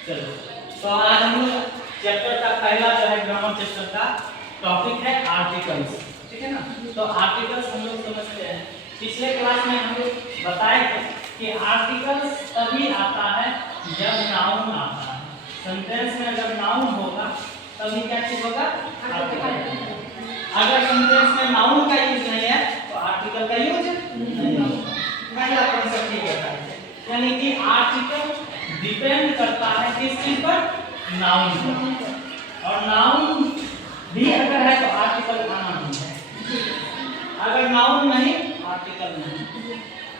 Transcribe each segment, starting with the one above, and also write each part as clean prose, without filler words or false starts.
चलो, तो आज हम लोग चैप्टर का पहला जो है ग्रामर चैप्टर का टॉपिक है आर्टिकल्स, ठीक है ना। तो आर्टिकल्स हम लोग समझते हैं। पिछले क्लास में हम लोग बताए थे कि आर्टिकल्स तभी आता है जब नाउन आता है। सेंटेंस में अगर नाउन होगा तभी क्या चीज होगा, आर्टिकल। अगर सेंटेंस में नाउन का यूज नहीं है तो आर्टिकल का यूज नहीं होगा। पहला कॉन्सेप्ट ये होता है, यानी कि आर्टिकल डिपेंड करता है किस चीज पर, नाउन पर। और नाउन भी अगर है तो आर्टिकल आना नहीं है, अगर नाउन नहीं आर्टिकल नहीं,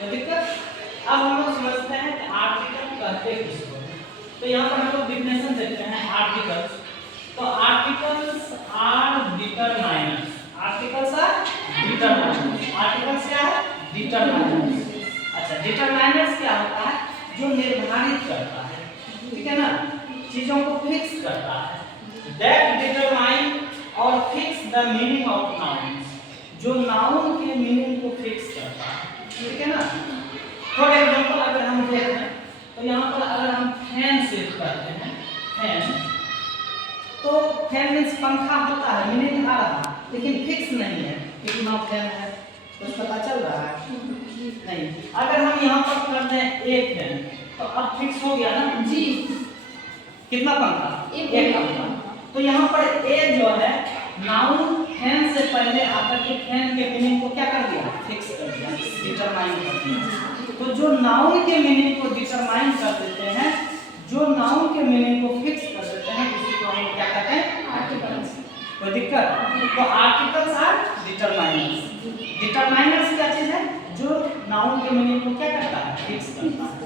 तो दिक्कत। अब हम लोग समझते हैं कि आर्टिकल कहते किसको हैं। तो यहाँ पर हम लोग डिफिनेशन देखते हैं आर्टिकल्स। तो articles are determiners, articles are determiners. Articles क्या है, डिटरमाइनर्स। अच्छा, डिटरमाइनर्स क्या होता है, जो निर्धारित करता है, ठीक है ना, चीजों को फिक्स करता है। दैट डिटरमाइन और fix the meaning of noun, जो नाउन के मीनिंग को फिक्स करता है, ठीक है ना। फॉर एग्जांपल अगर हम देखें तो यहाँ पर अगर हम फैन सिर्फ करते हैं, फैन, तो फैन मींस पंखा होता है, मीनिंग आ रहा है, लेकिन फिक्स नहीं है कितना फैन है, कुछ पता चल रहा है नहीं। अगर हम यहाँ पर करते हैं एक फैन तो अब फिक्स हो गया ना जी, कितना पंखा, एक पंखा। तो यहाँ पर ए जो है नाउन फैन से पहले आकर के फैन के मीनिंग को क्या कर दिया, फिक्स कर दिया, डिटरमाइन कर दिया। तो जो नाउन के मीनिंग को डिटरमाइन कर देते हैं, जो नाउन के मीनिंग को फिक्स कर देते हैं, उसी को हम क्या कहते हैं, आर्टिकल्स। कोई दिक्कत? तो आर्टिकल्स आर डिटरमाइनर्स। डिटरमाइनर्स क्या चीज है, जो नाउन के मीनिंग को क्या करता है, फिक्स करता है।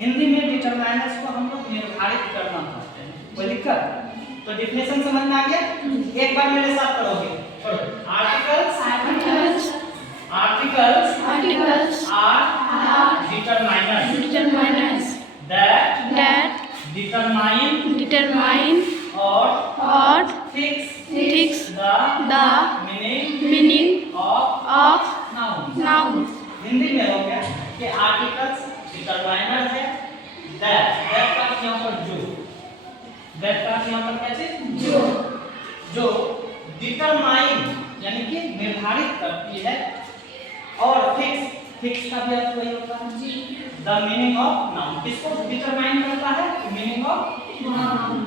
हिंदी में डिटरमाइनर्स को हम लोग निर्धारित करना कहते हैं। कोई दिक्कत? तो डिफिनेशन समझ में आ गया? एक बार मेरे साथ पढ़ोगे, articles are determiners that determine or fix the meaning of noun। Hindi में हो गया कि आर्टिकल्स डिटरमाइनर है, दैट का यहाँ पर जो, दैट का यहाँ पर क्या चीज, जो डिटरमाइन यानी कि निर्धारित करती है, और फिक्स का भी अर्थ वही होता है द मीनिंग ऑफ नाउन। किसको डिटरमाइन करता है, मीनिंग ऑफ नाउन।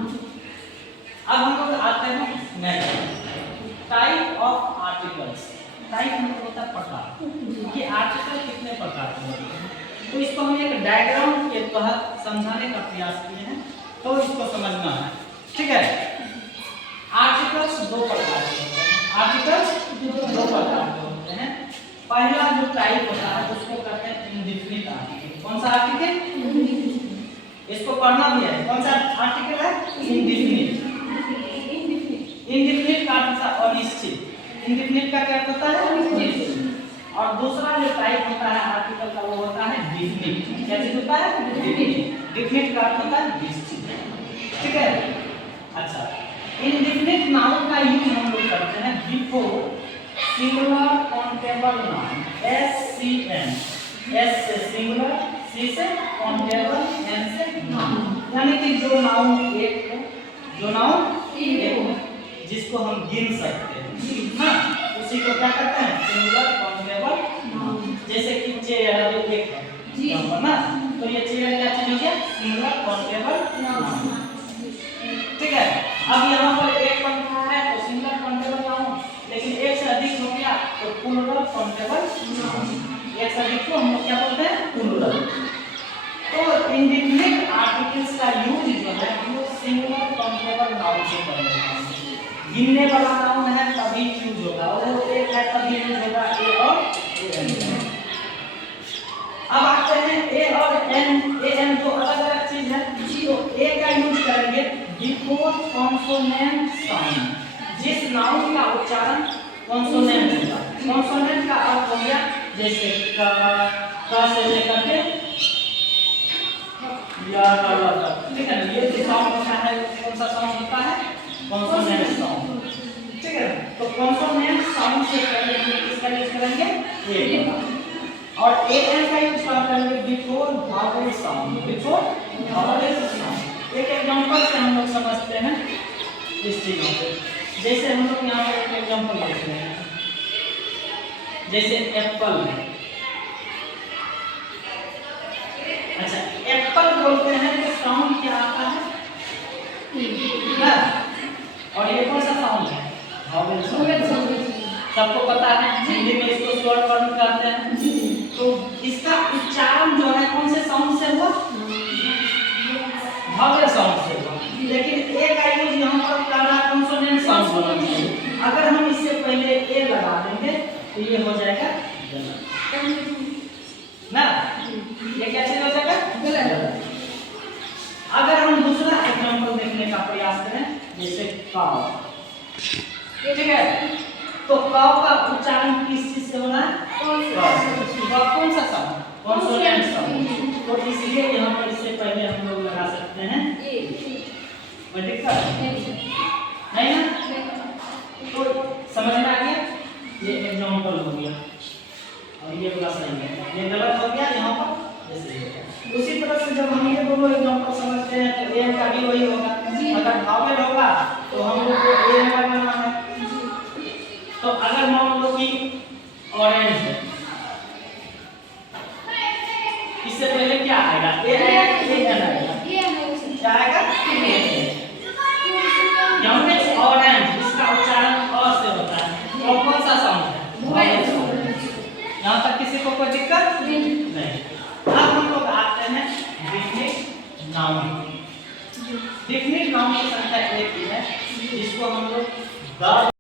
अब हम लोग आते हैं next type of articles. Type मतलब होता है प्रकार, कि आर्टिकल कितने प्रकार के होते हैं। तो इसको हम एक डायग्राम के तहत समझाने का प्रयास किए हैं, तो इसको समझना है, ठीक है। आर्टिकल्स दो प्रकार के होते हैं, आर्टिकल्स दो प्रकार के होते हैं। पहला जो टाइप होता है उसको कहते हैं इंडेफिनिट आर्टिकल। कौन सा आर्टिकल, इसको पढ़ना भी है, कौन सा आर्टिकल है, इंडेफिनिट। इंडेफिनिट का अर्थ है अनिश्चित, इंडेफिनिट का क्या होता है, अनिश्चित। और दूसरा जो टाइप होता है आर्टिकल का वो होता है डेफिनिट। क्या चीज होता है, डेफिनिट। डेफिनिट का अर्थ होता है निश्चित, ठीक है। अच्छा, इंडेफिनिट नाउन का यूज हम लोग करते हैं before singular countable noun, SCN, S से सिंगुलर, C से काउंटेबल, N से नाउन। यानी कि जो नाउन एक है, जो नाउन एक है जिसको हम गिन सकते हैं ना, उसी को क्या कहते हैं, सिंगुलर काउंटेबल नाउन। जैसे कि चेयर एक है यहाँ पर ना, तो ये चेयर क्या चीज हो गया, सिंगुलर काउंटेबल नाउन, ठीक है। अब यहाँ पर एक पंखा है तो सिंगुलर काउंटेबल नाउन, लेकिन एक से अधिक हो गया तो प्लूरल काउंटेबल नाउन। एक से अधिक को हम लोग क्या बोलते हैं, प्लूरल। तो इंडेफिनिट आर्टिकल्स का यूज जो है वो सिंगुलर काउंटेबल नाउन से करेंगे। गिनने वाला नाउन है तभी यूज होगा, वो एक है तभी यूज होगा, ए और एन। अब आते हैं ए और एन। ए एन तो अलग अलग चीज है। तो ए का यूज करेंगे बिफोर कॉन्सोनेंट साउंड, जिस नाउन का उच्चारण कॉन्सोनेंट होगा। कॉन्सोनेंट का अर्थ हो गया जैसे क से लेकर के या तक, ठीक है ना। ये जो साउंड होता है कौन सा साउंड होता है, कॉन्सोनेंट साउंड, ठीक है। तो कॉन्सोनेंट साउंड से पहले हम किसका यूज करेंगे, ए का। और ए एन का यूज करेंगे before Wavell sound, before Wavell sound. एक इस चीज़ों पे। जैसे हम लोग यहाँ पर एक एग्जाम्पल देख रहे हैं, जैसे एप्पल है। अच्छा, एप्पल बोलते हैं तो साउंड क्या आता है? और ये कौन सा साउंड है? Vowel sound. सबको पता है, हिंदी में इसको स्वर वर्ण कहते हैं। तो इसका उच्चारण जो है कौन से साउंड से हुआ? वॉवेल साउंड से हुआ। लेकिन ए का यूज यहाँ पर कर रहा है कॉन्सोनेंट साउंड बोलने के लिए। अगर हम इससे पहले ए लगा देंगे तो ये हो जाएगा ना, ये क्या चीज हो जाएगा? अगर हम दूसरा एग्जांपल देखने का प्रयास करें, जैसे काव, ठीक है, तो काव का उच्चारण किस चीज से होना है? कौन सा साउंड? Consonant sound. तो इसलिए यहाँ पर इससे पहले हम लोग लगा सकते हैं कोई दिक्कत नहीं ना? तो समझ में आ गया? ये एग्जांपल हो गया और ये वाला सही है, ये गलत हो गया यहाँ पर जैसे। उसी तरह से जब हम ये दोनों एग्जांपल समझते हैं तो ए का भी वही होगा। अगर वॉवेल होगा तो हम लोग को ए लगाना है। तो अगर मान लो कि ऑरेंज है, इससे पहले क्या आएगा? ए आएगा, ए आएगा, क्या आएगा? यहाँ पे ऑरेंज, इसका उच्चारण अ से होता है। और कौन सा साउंड है? Vowel sound. यहाँ तक किसी को कोई दिक्कत नहीं। अब हम लोग आते हैं डिफिनिट नाउन। डिफिनिट नाउन की संख्या एक ही है, जिसको हम लोग